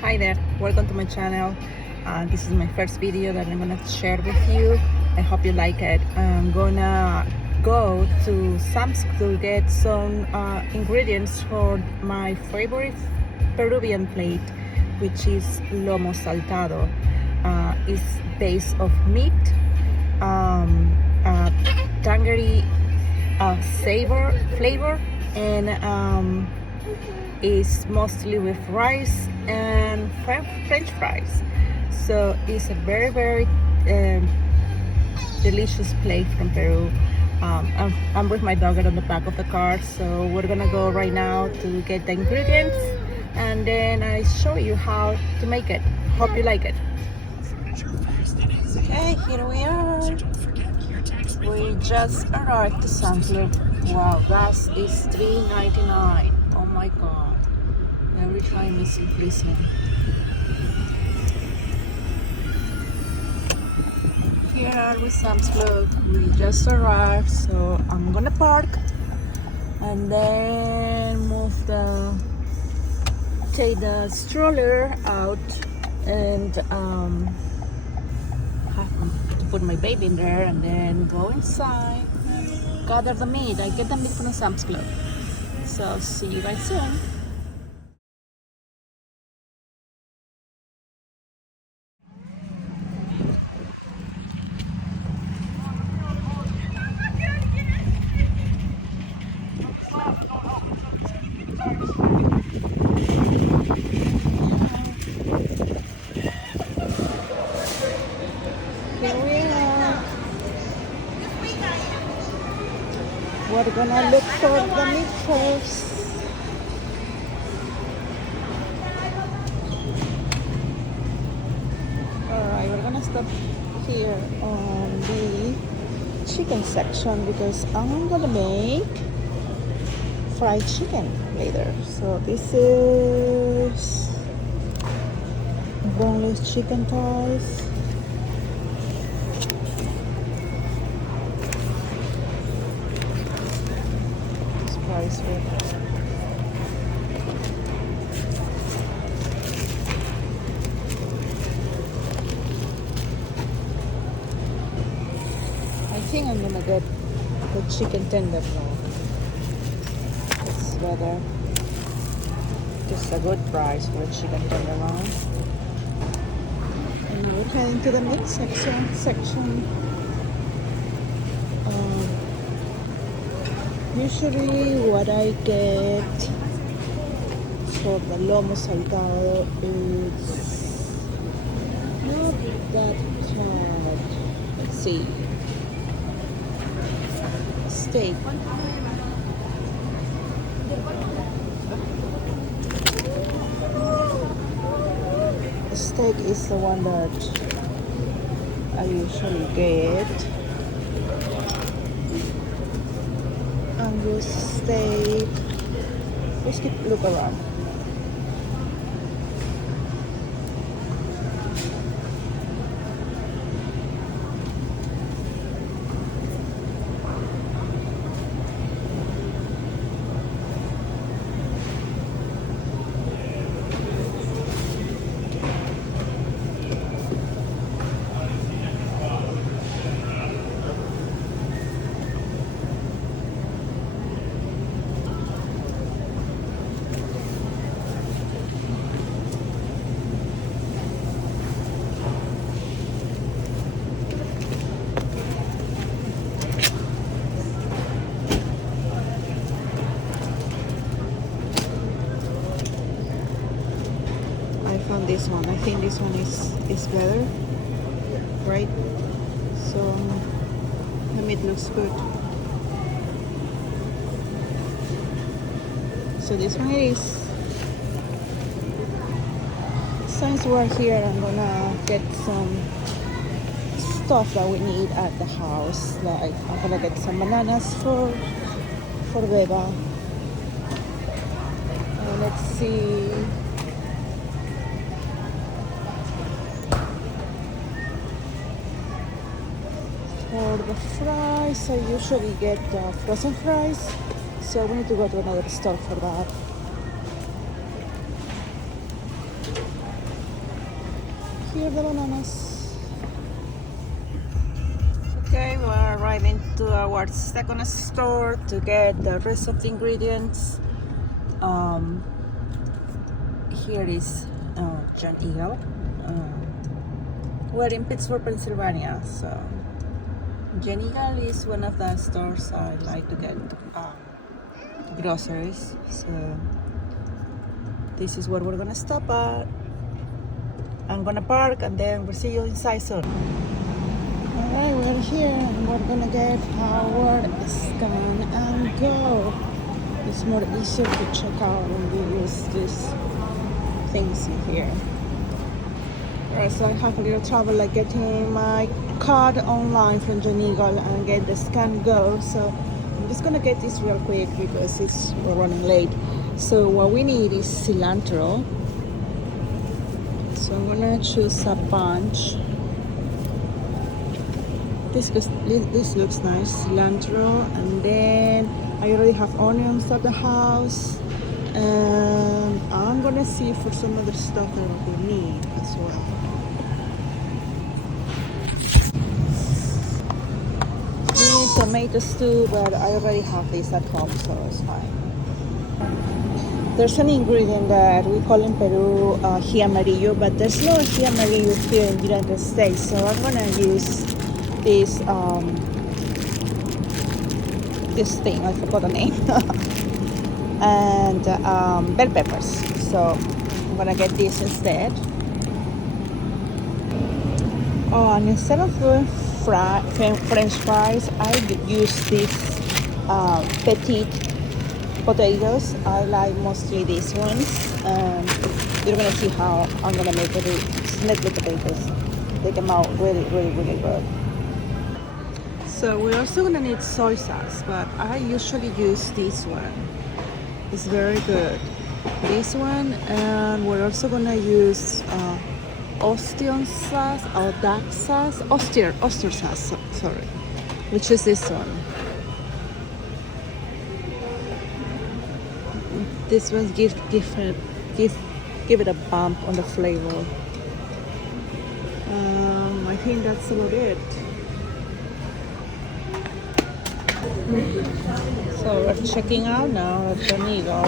Hi there, welcome to my channel. This is my first video that I'm gonna share with you. I hope you like it. I'm gonna go to Sam's to get some ingredients for my favorite Peruvian plate, which is Lomo Saltado. It's based of meat, tangery flavor, and is mostly with rice and French fries. So it's a very delicious plate from Peru. I'm with my dog on the back of the car, so we're gonna go right now to get the ingredients, and then I show you how to make it. Hope you like it. Okay, here we are. We just arrived to Sam's Club. Wow, gas is $3.99. Oh my god. Every time is increasing. Here are we Sam's Club. We just arrived, so I'm gonna park and then take the stroller out and have to put my baby in there and then go inside, gather the meat. I get the meat from the Sam's Club. So see you guys soon. Here we are. We're gonna look for the meat first. Alright, we're gonna stop here on the chicken section because I'm gonna make fried chicken later. So this is boneless chicken thighs. Price for I think I'm gonna get the chicken tenderloin. It's better. Just a good price for a chicken tenderloin. And we're heading to the meat section. Usually what I get for the Lomo Saltado is not that hard. Let's see. Steak. Steak is the one that I usually get. Angus steak. Let's look around. This one, I think this one is better, right? So the meat looks good. So this one it is. Since we're here, I'm gonna get some stuff that we need at the house. Like I'm gonna get some bananas for Beba. Let's see. For the fries, I usually get frozen fries, so we need to go to another store for that. here the bananas. Okay, we are arriving to our second store to get the rest of the ingredients. Here is John Eagle. We're in Pittsburgh, Pennsylvania, so John Eagle is one of the stores I like to get groceries. So this is where we're gonna stop at. I'm gonna park and then we'll see you inside soon. Alright, we're here and we're gonna get our scan and go. It's more easier to check out when we use these things in here. Alright, so I have a little trouble like getting my card online from John Eagle and get the scan go. So I'm just gonna get this real quick because we're running late. So what we need is cilantro. So I'm gonna choose a bunch. This looks nice, cilantro, and then I already have onions at the house. And I'm gonna see for some other stuff that we need as well. We need tomatoes too, but I already have this at home, so it's fine. There's an ingredient that we call in Peru ají amarillo, but there's no ají amarillo here in the United States, so I'm gonna use this this thing, I forgot the name. And bell peppers, so I'm gonna get this instead. Oh, and instead of doing French fries, I use these petite potatoes. I like mostly these ones. You're gonna see how I'm gonna make it. It's medley potatoes. They come out really good. So we're also gonna need soy sauce, but I usually use this one. It's very good. This one, and we're also gonna use Austrian sauce or dark sauce, Austrian sauce. Sorry, which is this one. This one give it a bump on the flavor. I think that's about it. So we're checking out now at John Eagle.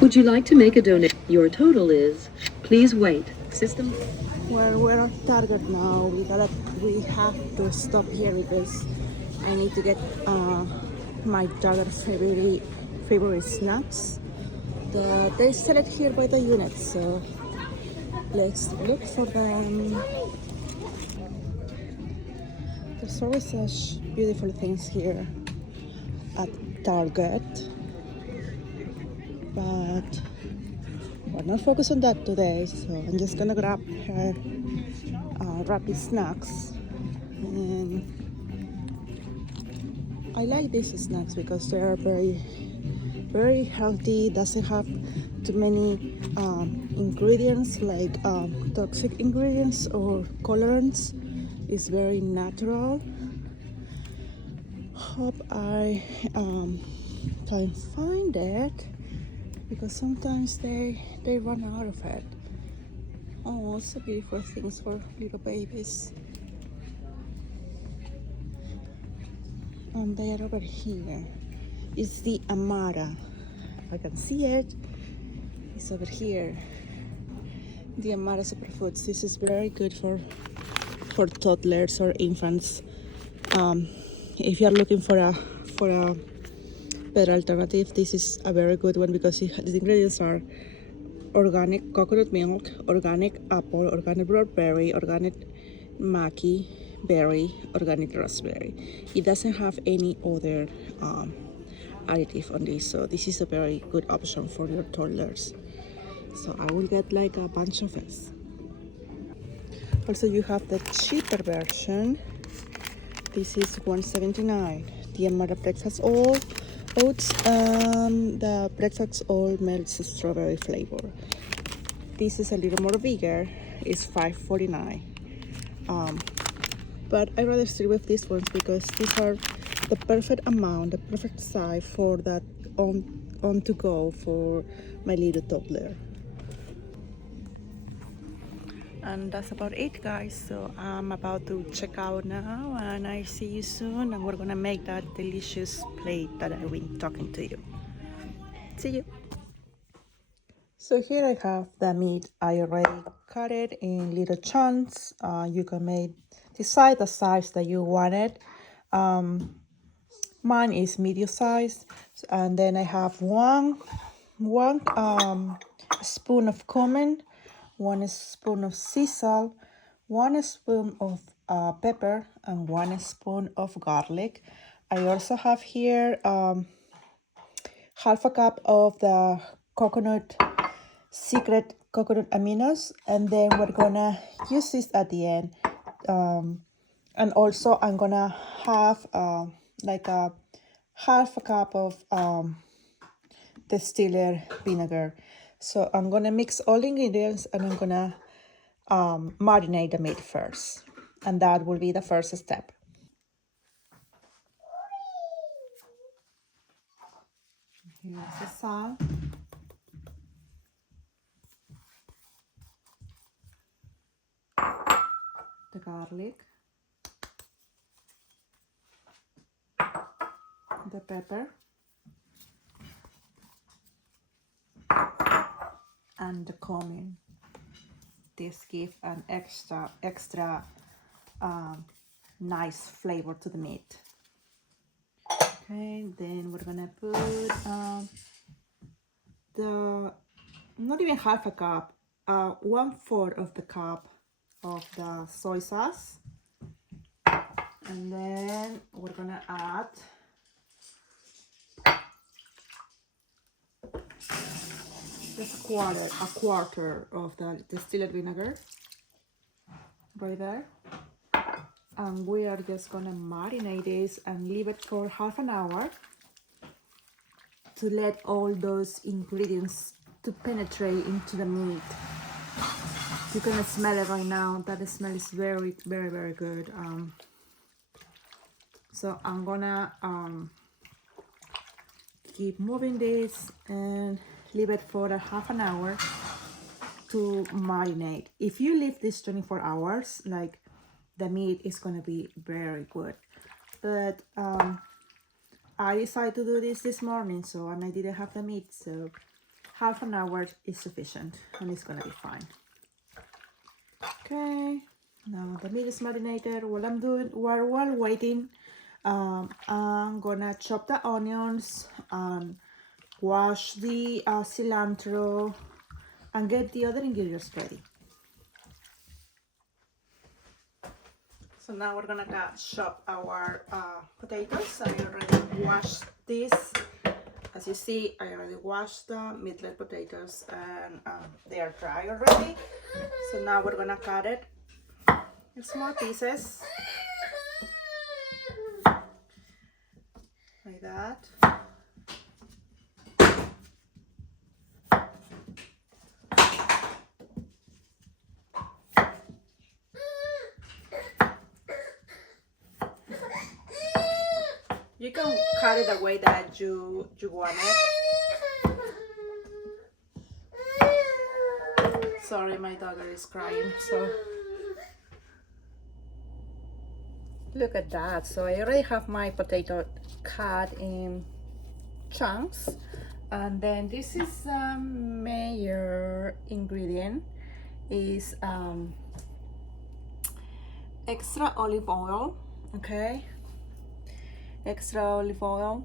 Would you like to make a donation? Your total is, please wait. System. We're at Target now. We have to stop here because I need to get my daughter's favorite snacks. They sell it here by the unit, so let's look for them. There's always such beautiful things here at Target, but we're not focused on that today, so I'm just gonna grab her rapid snacks. And I like these snacks because they are very healthy, doesn't have too many ingredients like toxic ingredients or colorants. It's very natural. Hope I can find it because sometimes they run out of it. Oh, so beautiful things for little babies. And they are over here. It's the Amara. If I can see it, it's over here. The Amara Superfoods. This is very good for toddlers or infants. If you are looking for a better alternative, this is a very good one because the ingredients are organic coconut milk, organic apple, organic blackberry, organic maki berry, organic raspberry. It doesn't have any other additive on this, so this is a very good option for your toddlers. So I will get like a bunch of this. Also, you have the cheaper version. This is $1.79. The Amara breakfast oats, the breakfast oat melts strawberry flavor. This is a little more bigger. It's $5.49. But I rather stick with these ones because these are the perfect amount, the perfect size for that on to go for my little toddler. And that's about it, guys. So I'm about to check out now, and I see you soon, and we're gonna make that delicious plate that I've been talking to you. See you. So here I have the meat. I already cut it in little chunks. You can decide the size that you want it. Mine is medium size, and then I have one spoon of cumin, 1 spoon of sea salt, 1 spoon of pepper, and 1 spoon of garlic. I also have here half a cup of the secret coconut aminos, and then we're gonna use this at the end. And also I'm gonna have like a half a cup of distilled vinegar. So I'm gonna mix all ingredients, and I'm gonna marinate the meat first, and that will be the first step. Here's the salt, the garlic, the pepper, and the cumin. This gives an extra nice flavor to the meat. Okay, then we're gonna put the not even half a cup, 1/4 of the cup of the soy sauce, and then we're gonna add just a quarter of the distilled vinegar right there, and we are just gonna marinate this and leave it for half an hour to let all those ingredients to penetrate into the meat. You're gonna smell it right now. That smell is very, very, very good. So I'm gonna keep moving this and leave it for a half an hour to marinate. If you leave this 24 hours, like, the meat is gonna be very good. But I decided to do this morning, and I didn't have the meat, so half an hour is sufficient, and it's gonna be fine. Okay, now the meat is marinated. While waiting, I'm gonna chop the onions and wash the cilantro and get the other ingredients ready. So now we're gonna chop our potatoes. I already washed this. As you see, I already washed the medley potatoes, and they are dry already. So now we're gonna cut it in small pieces, like that. You can cut it the way that you want it. Sorry, my daughter is crying, so look at that. So I already have my potato cut in chunks, and then this is a major ingredient is extra olive oil. Okay, extra olive oil.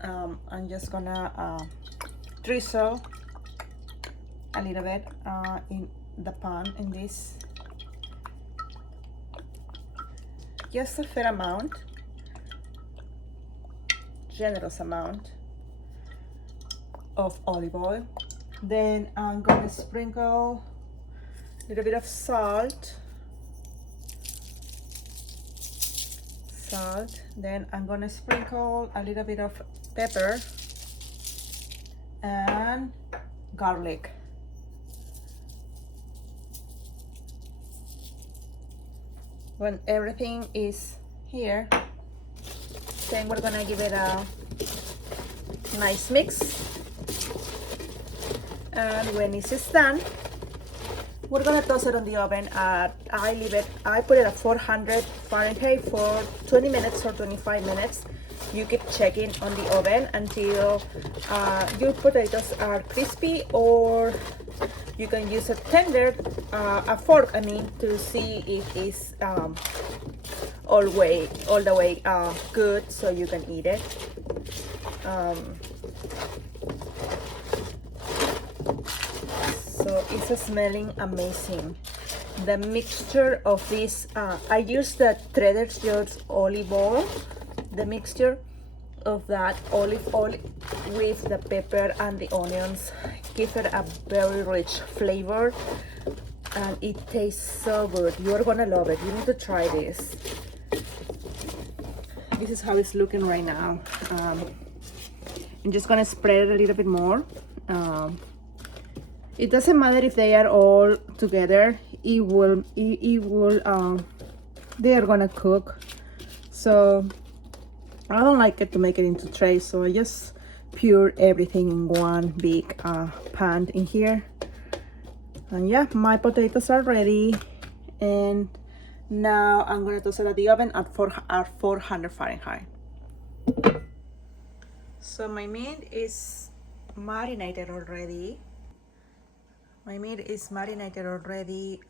I'm just gonna drizzle a little bit in the pan, in this, just a fair amount, generous amount of olive oil. Then I'm gonna sprinkle a little bit of salt. Then I'm gonna sprinkle a little bit of pepper and garlic. When everything is here, Then we're gonna give it a nice mix. And when it's done, we're gonna toss it on the oven at, I put it at 400 Fahrenheit for 20 minutes or 25 minutes. You keep checking on the oven until your potatoes are crispy, or you can use a tender, a fork, I mean, to see if it's all the way good, so you can eat it. So it's smelling amazing. The mixture of this, I use the Trader Joe's olive oil. The mixture of that olive oil with the pepper and the onions give it a very rich flavor, and it tastes so good. You're gonna love it. You need to try this. This is how it's looking right now. I'm just gonna spread it a little bit more. It doesn't matter if they are all together. They are gonna cook. So I don't like it to make it into trays, so I just pour everything in one big pan in here. And yeah, my potatoes are ready, and now I'm gonna toss it at the oven at 400 Fahrenheit. So my meat is marinated already. My meat is marinated already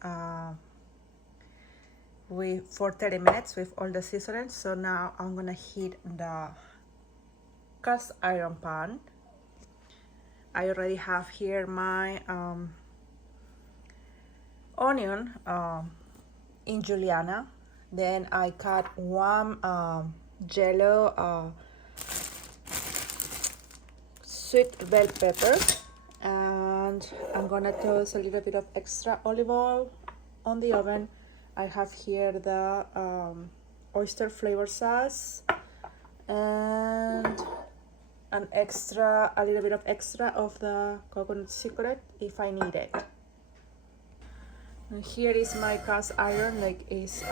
for 30 minutes with all the seasonings. So now I'm gonna heat the cast iron pan. I already have here my onion in juliana. Then I cut one yellow sweet bell pepper, and I'm gonna toss a little bit of extra olive oil on the oven. I have here the oyster flavor sauce and a little bit of extra of the coconut secret if I need it. And here is my cast iron, like it's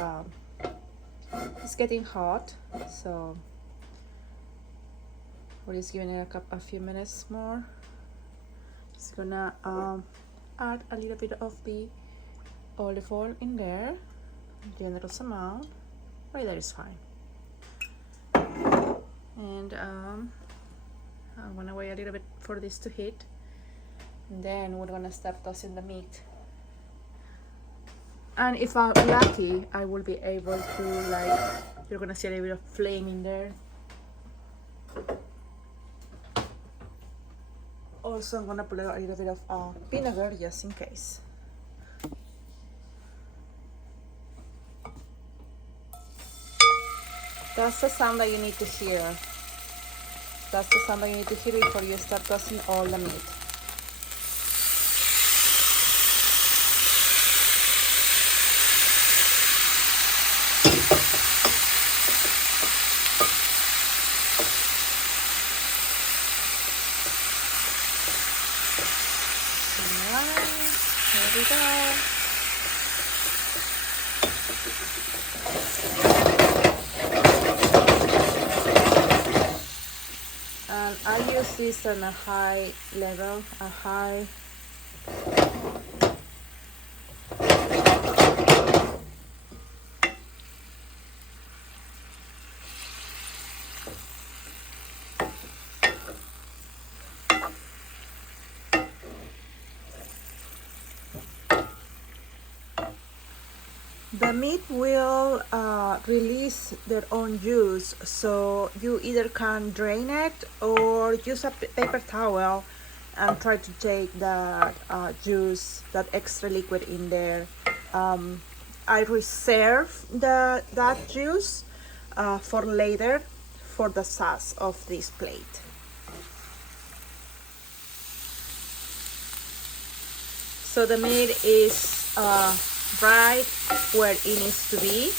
getting hot, so we're just giving it a few minutes more. Just gonna add a little bit of the olive oil in there, generous amount. Right there is fine. And I'm gonna wait a little bit for this to heat, and then we're gonna start tossing the meat. And if I'm lucky, I will be able to, like, you're gonna see a little bit of flame in there. Also, I'm gonna put a little bit of vinegar just in case. That's the sound that you need to hear. That's the sound that you need to hear before you start tossing all the meat. Alright, here we go. And I use this on a high level, the meat will release their own juice, so you either can drain it or use a paper towel and try to take that juice, that extra liquid in there. I reserve that juice for later for the sauce of this plate. So the meat is right where it needs to be.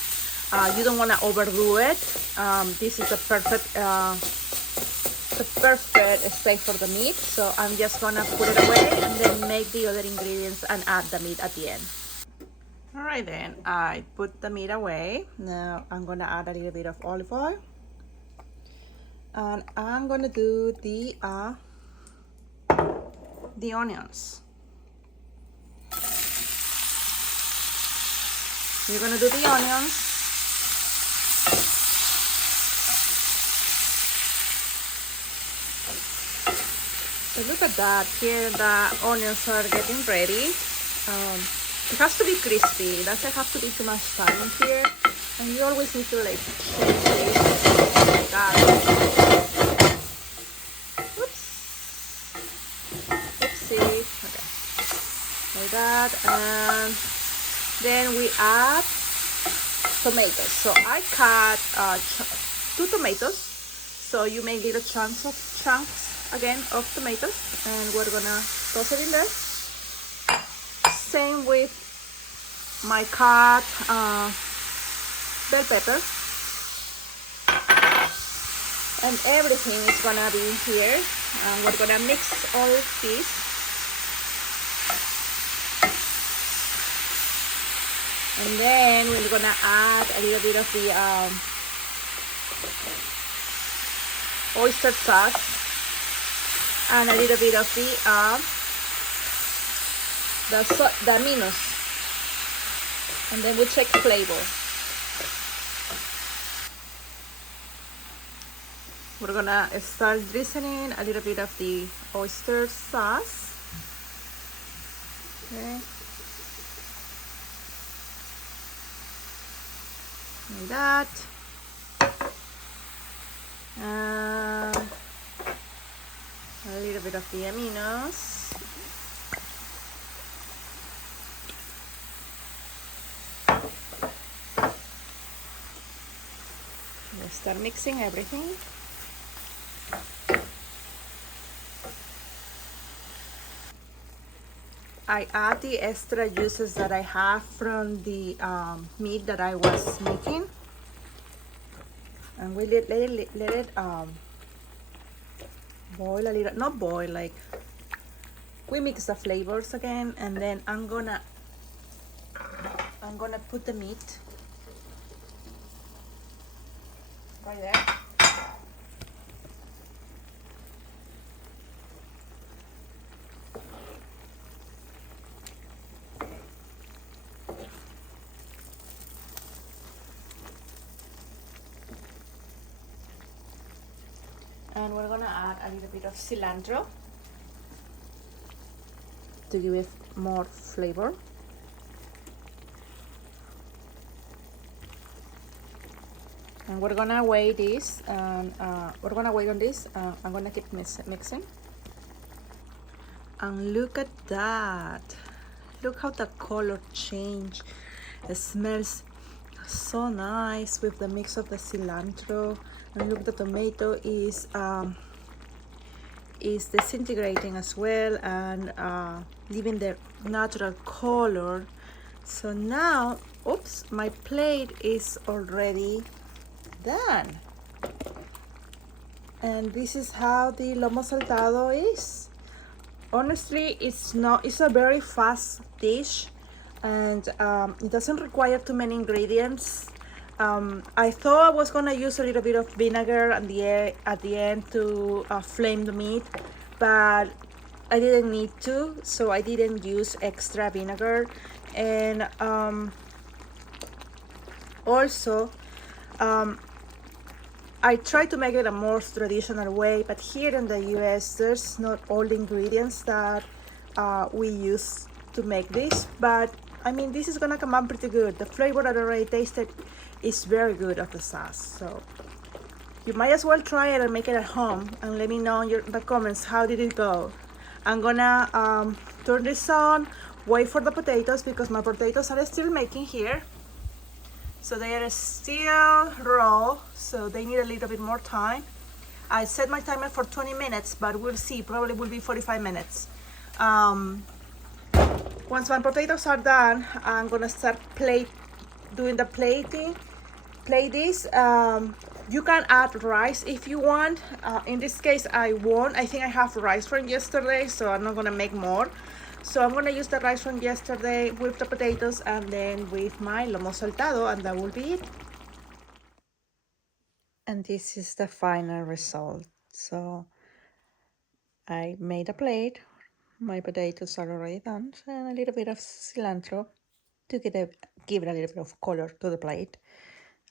You don't want to overdo it. This is the perfect state for the meat. So I'm just gonna put it away and then make the other ingredients and add the meat at the end. All right, then I put the meat away. Now I'm gonna add a little bit of olive oil. And I'm gonna do the onions. You're gonna do the onions. So look at that. Here the onions are getting ready. It has to be crispy. It doesn't have to be too much time in here. And you always need to like shake it like that. Oops. Oopsie. Okay. Like that. And then we add tomatoes. So I cut 2 tomatoes. So you make little chunks again of tomatoes, and we're gonna toss it in there. Same with my cut bell pepper, and everything is gonna be here, and we're gonna mix all this. And then we're gonna add a little bit of the oyster sauce and a little bit of the aminos, and then we check flavor. We're gonna start drizzling a little bit of the oyster sauce. Okay. Like that. A little bit of the aminos. Let's start mixing everything. I add the extra juices that I have from the meat that I was making, and we let it boil a little, not boil, like we mix the flavors again, and then I'm gonna put the meat right there. And we're gonna add a little bit of cilantro to give it more flavor. And we're gonna wait this, and we're gonna wait on this. I'm gonna keep mixing. And look at that. Look how the color changed. It smells so nice with the mix of the cilantro. And look, the tomato is disintegrating as well, and leaving the natural color. So now, oops, my plate is already done. And this is how the lomo saltado is. Honestly, it's a very fast dish, and it doesn't require too many ingredients. I thought I was gonna use a little bit of vinegar at the end to flame the meat, but I didn't need to, so I didn't use extra vinegar. And also I try to make it a more traditional way, but here in the US there's not all the ingredients that we use to make this, but I mean, this is gonna come out pretty good. The flavor that I already tasted is very good of the sauce, so you might as well try it and make it at home, and let me know in the comments how did it go. I'm gonna turn this on, wait for the potatoes, because my potatoes are still making here, so they are still raw, so they need a little bit more time. I set my timer for 20 minutes, but we'll see, probably will be 45 minutes. Once my potatoes are done, I'm gonna start doing the plating. Plate this. You can add rice if you want. In this case, I won't. I think I have rice from yesterday, so I'm not gonna make more. So I'm gonna use the rice from yesterday with the potatoes, and then with my lomo saltado, and that will be it. and this is the final result. So I made a plate. My potatoes are already done, and a little bit of cilantro to give it a little bit of color to the plate.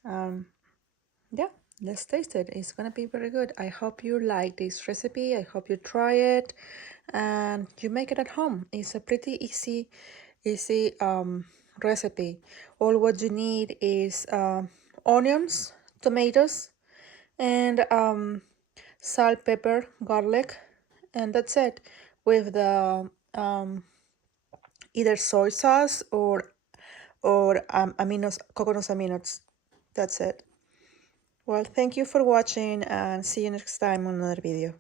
Yeah, let's taste it. It's gonna be very good. I hope you like this recipe. I hope you try it and you make it at home. It's a pretty easy recipe. All what you need is onions, tomatoes, and salt, pepper, garlic, and that's it. With the either soy sauce or aminos, coconut aminos. That's it. Well, thank you for watching and see you next time on another video.